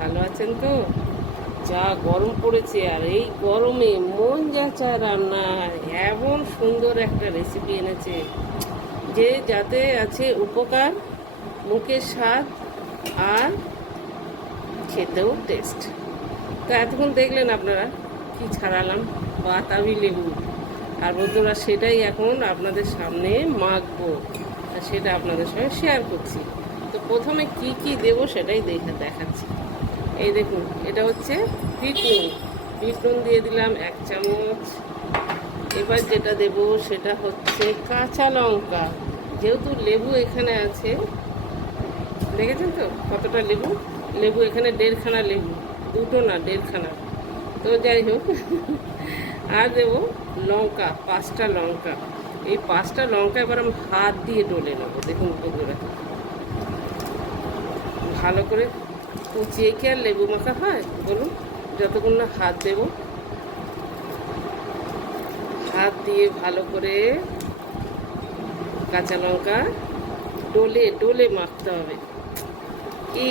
ভালো আছেন তো? যা গরম পড়েছে, আর এই গরমে মন যা চায় রান্না এমন সুন্দর একটা রেসিপি এনেছে যে যাতে আছে উপকার, মুখের স্বাদ আর খেতেও টেস্ট। তো এতক্ষণ দেখলেন আপনারা কি ছাড়ালাম, বাতাবি লেবু। আর বন্ধুরা সেটাই এখন আপনাদের সামনে মাখবো, আর সেটা আপনাদের সঙ্গে শেয়ার করছি। তো প্রথমে কি কি দেবো সেটাই দেখাচ্ছি। এই দেখুন, এটা হচ্ছে বিট নুন। বিট নুন দিয়ে দিলাম 1 চামচ। এবার যেটা দেব সেটা হচ্ছে কাঁচা লঙ্কা। যেহেতু লেবু এখানে আছে, দেখেছেন তো কতটা লেবু। লেবু এখানে 1.5খানা লেবু, দুটো না 1.5খানা। তো যাই হোক, আর দেবো লঙ্কা, 5টা লঙ্কা। এই 5টা লঙ্কা এবার আমি হাত দিয়ে ডলে নেবো। দেখুন বন্ধুরা, ভালো করে কুচিয়ে কি আর লেবু মাখা হয় বলুন? যতক্ষণ না হাত দেব, হাত দিয়ে ভালো করে কাঁচা লঙ্কা ডলে ডলে মাখতে হবে। কি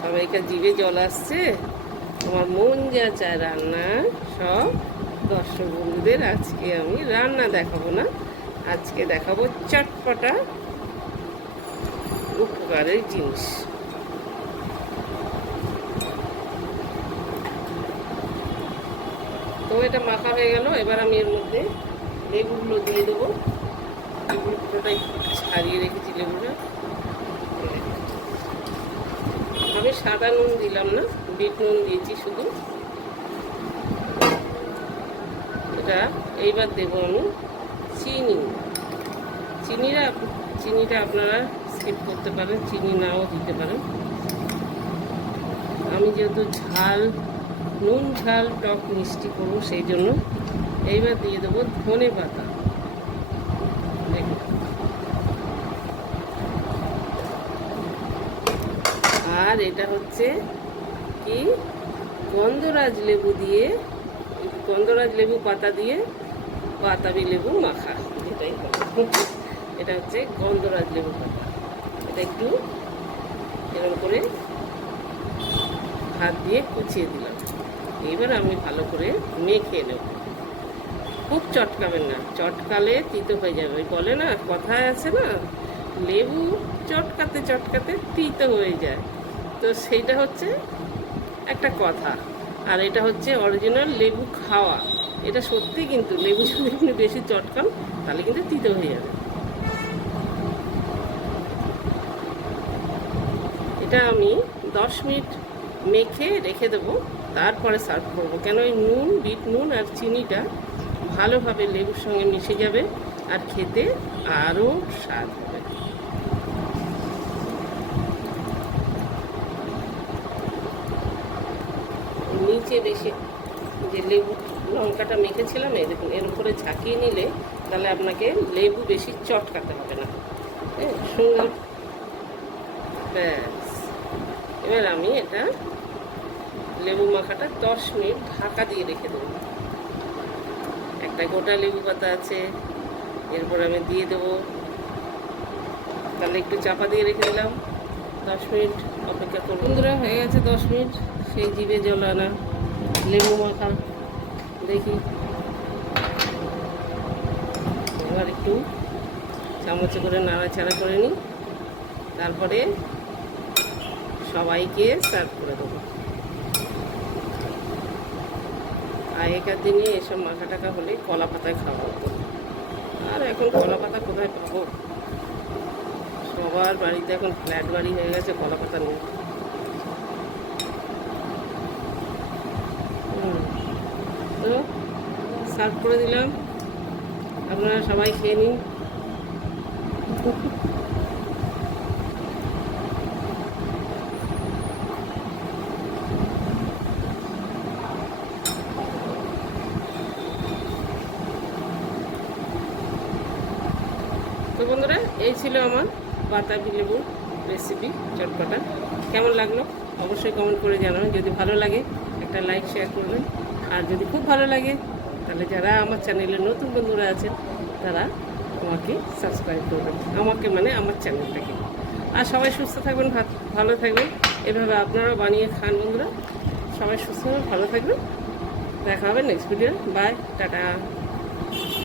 সবাইকার জিভে জল আসছে? আমার মন যা চায় রান্না সব দর্শক বন্ধুদের আজকে আমি রান্না দেখাবো না, আজকে দেখাবো চটপটা উপকারের জিনিস। তো এটা মাখা হয়ে গেল। এবার আমি এর মধ্যে লেবুগুলো দিয়ে দেবো। লেবুর পুরোটাই ছাড়িয়ে রেখেছি লেবুটা। আমি সাদা নুন দিলাম না, বিট নুন দিয়েছি শুধু। এটা এইবার দেবো আমি চিনি। চিনিটা আপনারা স্কিপ করতে পারেন, চিনি নাও দিতে পারেন। আমি যেহেতু নুন ঝাল টক মিষ্টি করবো সেই জন্য। এইবার দিয়ে দেবো ধনে পাতা। দেখুন, আর এটা হচ্ছে কি গন্ধরাজ লেবু দিয়ে, গন্ধরাজ লেবু পাতা দিয়ে বাতাবি লেবু মাখা, এটাই হবে। এটা হচ্ছে গন্ধরাজ লেবু পাতা। এটা একটু এরকম করে হাত দিয়ে কুচিয়ে দিলাম। এবার আমি ভালো করে মেখে নেব। খুব চটকাবেন না, চটকালে তিতো হয়ে যাবে। ওই বলে না, কথায় আছে না, লেবু চটকাতে চটকাতে তিতো হয়ে যায়। তো সেইটা হচ্ছে একটা কথা। আর এটা হচ্ছে অরিজিনাল লেবু খাওয়া। এটা সত্যি, কিন্তু লেবু যদি আপনি বেশি চটকান তাহলে কিন্তু তিতো হয়ে যাবে। এটা আমি 10 মিনিট মেখে রেখে দেবো, তারপরে সার্ভ করবো। কেন এই নুন, বিট নুন আর চিনিটা ভালোভাবে লেবুর সঙ্গে মিশে যাবে, আর খেতে আরও স্বাদ হবে। নিচে বেশি যে লেবু লঙ্কাটা মেখেছিলাম, এই দেখুন, এর উপরে ঝাঁকিয়ে নিলে তাহলে আপনাকে লেবু বেশি চটকাতে হবে না। হ্যাঁ, সুন্দর। ব্যাস, এবার আমি এটা লেবু মাখাটা 10 মিনিট ঢাকা দিয়ে রেখে দেবো। একটা গোটা লেবু পাতা আছে, এরপর আমি দিয়ে দেবো। তাহলে একটু চাপা দিয়ে রেখে দিলাম, 10 মিনিট অপেক্ষা করব। বন্ধুরা, হয়ে গেছে 10 মিনিট। সেই জিভে জল আনা লেবু মাখা। দেখি, এবার একটু চামচে করে নাড়াচাড়া করে নিই, তারপরে সবাইকে সার্ভ করে দেবো। আগেকার দিনে এসব মাখা টাকা হলে কলা পাতায় খাওয়া হতো, আর এখন কলা পাতা কোথায় পাবো? সবার বাড়িতে এখন ফ্ল্যাট বাড়ি হয়ে গেছে, কলা পাতা নেই। তো সার্ভ করে দিলাম, আপনারা সবাই খেয়ে নিন। তো বন্ধুরা, এই ছিল আমার বাতাবি লেবুর রেসিপি চটপটা। কেমন লাগলো অবশ্যই কমেন্ট করে জানাবেন। যদি ভালো লাগে একটা লাইক শেয়ার করবেন, আর যদি খুব ভালো লাগে তাহলে যারা আমার চ্যানেলের নতুন বন্ধুরা আছেন তারা আমাকে সাবস্ক্রাইব করবেন। আমাকে মানে আমার চ্যানেলটাকে। আর সবাই সুস্থ থাকবেন, ভালো থাকবেন। এভাবে আপনারাও বানিয়ে খান বন্ধুরা। সবাই সুস্থ থাকবেন, ভালো থাকবেন। দেখা হবে নেক্সট ভিডিও। By, tata.